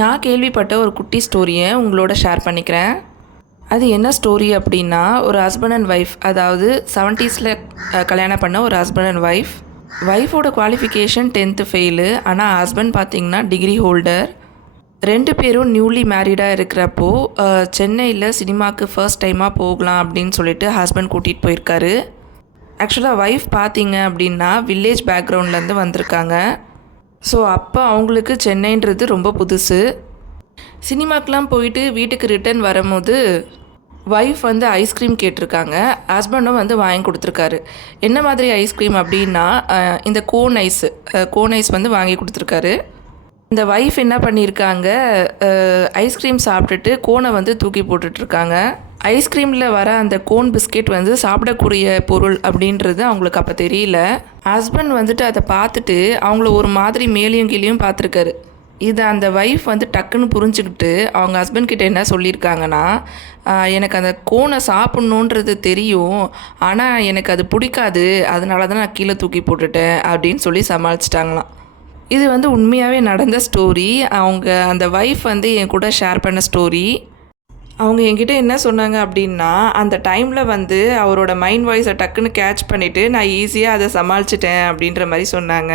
நான் கேள்விப்பட்ட ஒரு குட்டி ஸ்டோரியை உங்களோட ஷேர் பண்ணிக்கிறேன். அது என்ன ஸ்டோரி அப்படின்னா, ஒரு ஹஸ்பண்ட் அண்ட் ஒய்ஃப், அதாவது 70s கல்யாணம் பண்ண ஒரு ஹஸ்பண்ட் அண்ட் ஒய்ஃப். ஒய்ஃபோட குவாலிஃபிகேஷன் 10th ஃபெயிலு. ஆனால் ஹஸ்பண்ட் பார்த்திங்கன்னா டிகிரி ஹோல்டர். 2 பேரும் நியூலி மேரீடாக இருக்கிறப்போ சென்னையில் சினிமாவுக்கு ஃபர்ஸ்ட் டைமாக போகலாம் அப்படின்னு சொல்லிட்டு ஹஸ்பண்ட் கூட்டிகிட்டு போயிருக்காரு. ஆக்சுவலாக ஒய்ஃப் பார்த்திங்க அப்படின்னா வில்லேஜ் பேக்ரவுண்ட்லேருந்து வந்திருக்காங்க. ஸோ அப்போ அவங்களுக்கு சென்னைன்றது ரொம்ப புதுசு. சினிமாக்கெலாம் போயிட்டு வீட்டுக்கு ரிட்டர்ன் வரும்போது ஒய்ஃப் வந்து ஐஸ்கிரீம் கேட்டிருக்காங்க. ஹஸ்பண்டும் வந்து வாங்கி கொடுத்துருக்காரு. என்ன மாதிரி ஐஸ்கிரீம் அப்படின்னா இந்த கோன் ஐஸ் வந்து வாங்கி கொடுத்துருக்காரு. இந்த ஒய்ஃப் என்ன பண்ணியிருக்காங்க, ஐஸ்கிரீம் சாப்பிட்டுட்டு கோனை வந்து தூக்கி போட்டுட்ருக்காங்க. ஐஸ்கிரீமில் வர அந்த கோன் பிஸ்கெட் வந்து சாப்பிடக்கூடிய பொருள் அப்படின்றது அவங்களுக்கு அப்போ தெரியல. ஹஸ்பண்ட் வந்துட்டு அதை பார்த்துட்டு அவங்கள ஒரு மாதிரி மேலேயும் கீழேயும் பார்த்துருக்காரு. இதை அந்த ஒய்ஃப் வந்து டக்குன்னு புரிஞ்சுக்கிட்டு அவங்க ஹஸ்பண்ட் கிட்ட என்ன சொல்லியிருக்காங்கன்னா, எனக்கு அந்த கோனை சாப்பிட்ணுன்றது தெரியும், ஆனால் எனக்கு அது பிடிக்காது, அதனால தான் நான் கீழே தூக்கி போட்டுட்டேன் அப்படின்னு சொல்லி சமாளிச்சிட்டாங்களாம். இது வந்து உண்மையாகவே நடந்த ஸ்டோரி. அவங்க அந்த ஒய்ஃப் வந்து என் கூட ஷேர் பண்ண ஸ்டோரி. அவங்க என்கிட்ட என்ன சொன்னாங்க அப்படின்னா, அந்த டைமில் வந்து அவரோட மைண்ட் வாய்ஸை டக்குன்னு கேட்ச் பண்ணிவிட்டு நான் ஈஸியாக அதை சமாளிச்சிட்டேன் அப்படின்ற மாதிரி சொன்னாங்க.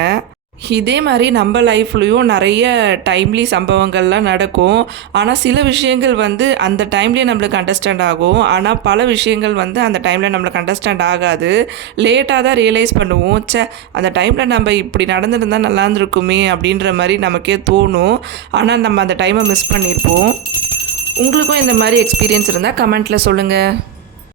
இதே மாதிரி நம்ம லைஃப்லேயும் நிறைய டைம்லி சம்பவங்கள்லாம் நடக்கும். ஆனால் சில விஷயங்கள் வந்து அந்த டைம்லேயே நம்மளுக்கு அண்டர்ஸ்டாண்ட் ஆகும். ஆனால் பல விஷயங்கள் வந்து அந்த டைமில் நம்மளுக்கு அண்டர்ஸ்டாண்ட் ஆகாது. லேட்டாக தான் ரியலைஸ் பண்ணுவோம். அந்த டைமில் நம்ம இப்படி நடந்துருந்தால் நல்லா இருந்திருக்குமே அப்படின்ற மாதிரி நமக்கே தோணும். ஆனால் நம்ம அந்த டைமை மிஸ் பண்ணியிருப்போம். உங்களுக்கும் இந்த மாதிரி எக்ஸ்பீரியன்ஸ் இருந்தால் கமெண்ட்டில் சொல்லுங்கள்.